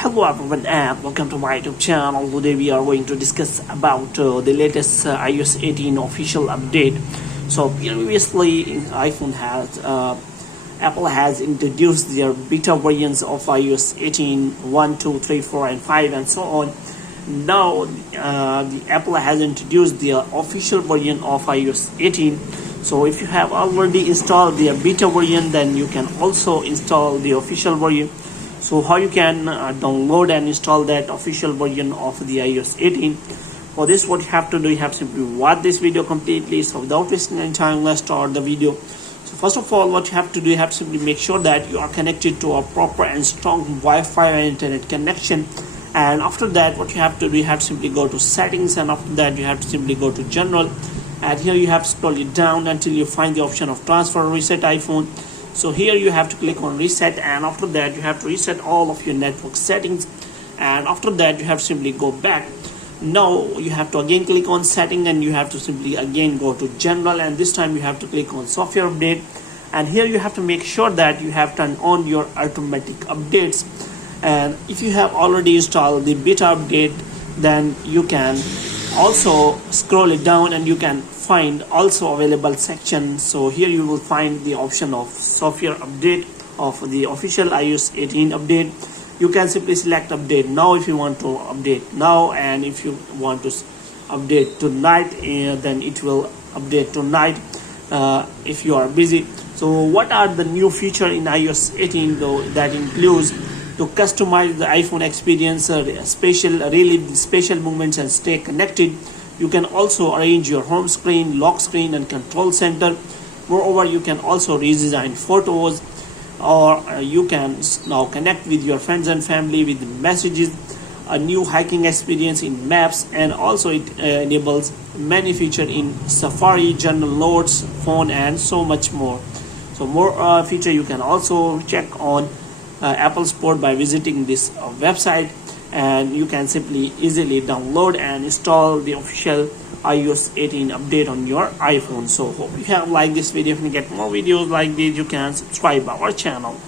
Hello everyone and welcome to my YouTube channel. Today we are going to discuss about the latest iOS 18 official update. So previously iPhone has Apple has introduced their beta versions of iOS 18 1, 2, 3, 4 and 5 and so on. Now the Apple has introduced their official version of iOS 18. So if you have already installed their beta version, then you can also install the official version. So how you can download and install that official version of the iOS 18. For this, what you have to do, you have simply watch this video completely. So without wasting any time, let's start the video. So first of all, what you have to do, you have to simply make sure that you are connected to a proper and strong Wi-Fi and internet connection. And after that, what you have to do, you have to simply go to settings, and after that you have to simply go to general, and here you have to scroll it down until you find the option of transfer reset iPhone. So here you have to click on reset, and after that you have to reset all of your network settings, and after that you have to simply go back. Now you have to again click on setting, and you have to simply again go to general, and this time you have to click on software update, and here you have to make sure that you have turned on your automatic updates. And if you have already installed the beta update, then you can also scroll it down and you can find also available sections. So here you will find the option of software update of the official iOS 18 update. You can simply select update now if you want to update now, and if you want to update tonight, then it will update tonight if you are busy. So what are the new feature in iOS 18 though? That includes to customize the iPhone experience, relive special moments and stay connected. You can also arrange your home screen, lock screen and control center. Moreover, you can also redesign photos, or you can now connect with your friends and family with messages, a new hiking experience in maps, and also it enables many features in Safari, general notes, phone and so much more. So more feature you can also check on Apple Store by visiting this website, and you can simply easily download and install the official iOS 18 update on your iPhone. So hope you have liked this video. If you get more videos like this, you can subscribe our channel.